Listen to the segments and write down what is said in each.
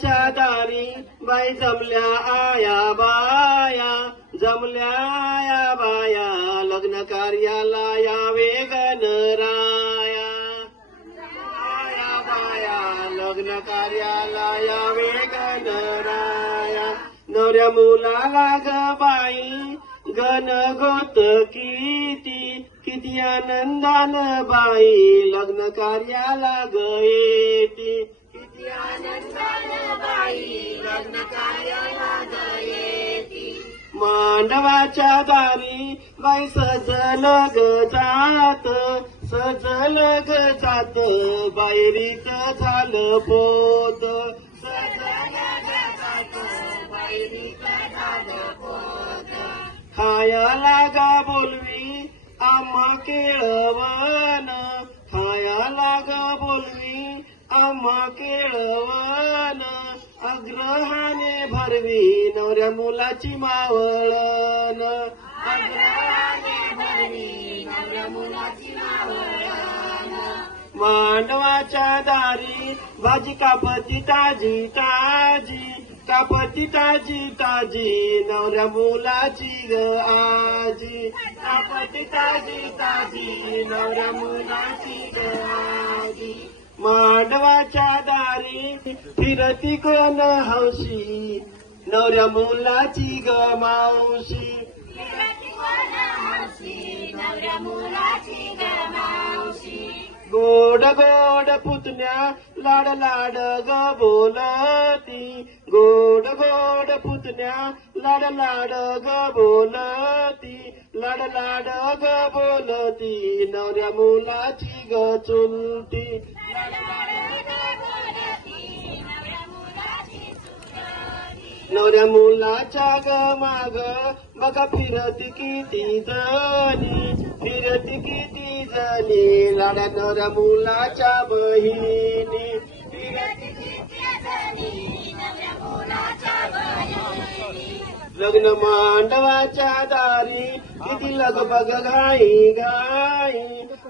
च्या दारी बाई जमल्या आया बाया, जमल्या आया बाया, लग्न कार्याला यावे गणराया. आया बाया, लग्न कार्याला यावे गणराया. नवऱ्या मुलाला ग बाई गण गोत किती, किती आनंदान बाई लग्न कार्याला ग येती. किती आनंदान बाई लग्न कार्याला ग येती. मांडवाच्या दारी बाई सजल ग जात, सजल ग जात, बाहेरीच झालं पोत. सजल ग जात, बाहेरीच झालं पोत. खायाला गा बोलवी आम्हा केळवण, खायाला गा बोलवी आम्हा केळवण. अग्रहाने भरवी नवऱ्या मुलाची मावळण, अग्रहाने भरवी नवऱ्या मुलाची मावळण. मांडवाच्या दारी भाजी कापती ताजी ताजी, कापती ताजी ताजी, नवऱ्या मुलाची ग आजी. कापती ताजी ताजी, नवऱ्या मुलाची ग आजी. मांडवाच्या दारी फिरती कोण हौशी, नवऱ्या मुलाची ग मावशी. फिरती कोण हौशी, नवऱ्या मुलाची ग मावशी. गोड गोड पुतण्या लाड लाड ग बोलती, गोड गोड पुतण्या लाड लाड ग बोलती, लाड लाड ग बोलती, नवऱ्या मुलाची ग चुलती. नवऱ्या मुलाच्या ग माग बघा फिरती किती जणी, फिरती किती जणी, लाड्या नवऱ्या मुलाच्या बहिणी. फिरती किती जणी, नवऱ्या मुलाच्या बहिणी. लग्न मांडवाच्या दारी किती लगबग घाई घाई,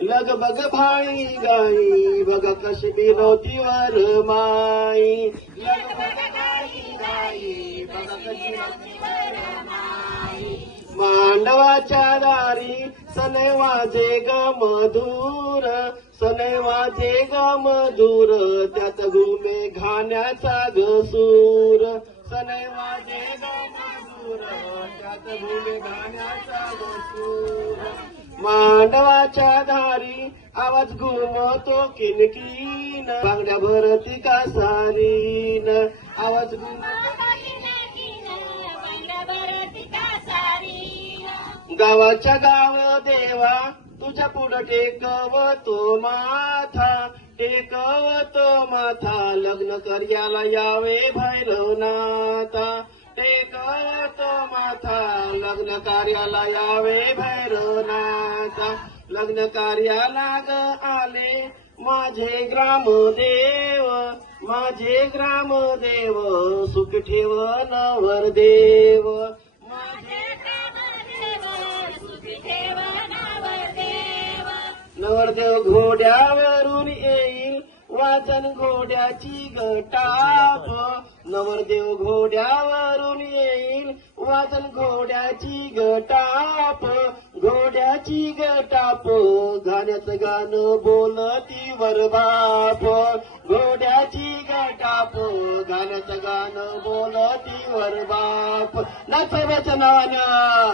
लगबग भाई गाई, बघा कशी बिनवतीवर माई. लगबग घाई गाई, बघा कशी बिनवतीवर माई. मांडवाच्या दारी सनई वाजे ग मधुर, सनई वाजे ग मधुर, त्यात घुमे घाण्याचा ग सूर. सनई वाजे ग मधुर, त्यात घुमे घाण्याचा ग सूर. मांडवाच्या दारी आवाज घुमतो किनकिन, बांगड्या भरती का सारीन. आवाज घुमतो गावाच्या गाव देवा तुझ्या पुढं टेकवतो माथा, टेकवतो माथा, लग्न कार्याला यावे भैरवनाथा. टेकवतो माथा, लग्न कार्याला यावे भैरवनाथा. लग्न कार्याला ग आले माझे ग्रामदेव, माझे ग्रामदेव, सुख ठेव नवरदेव. नवरदेव घोड्यावरून येईल वाजन घोड्याची गटाप, नवरदेव घोड्यावरून येईल वाजन घोड्याची गटाप, घोड्याची गटाप, गाण्याचं गाणं बोलती वर बाप. घोड्याची गटाप, गाण्याचं गाणं बोलती वर बाप. नाच वचनानं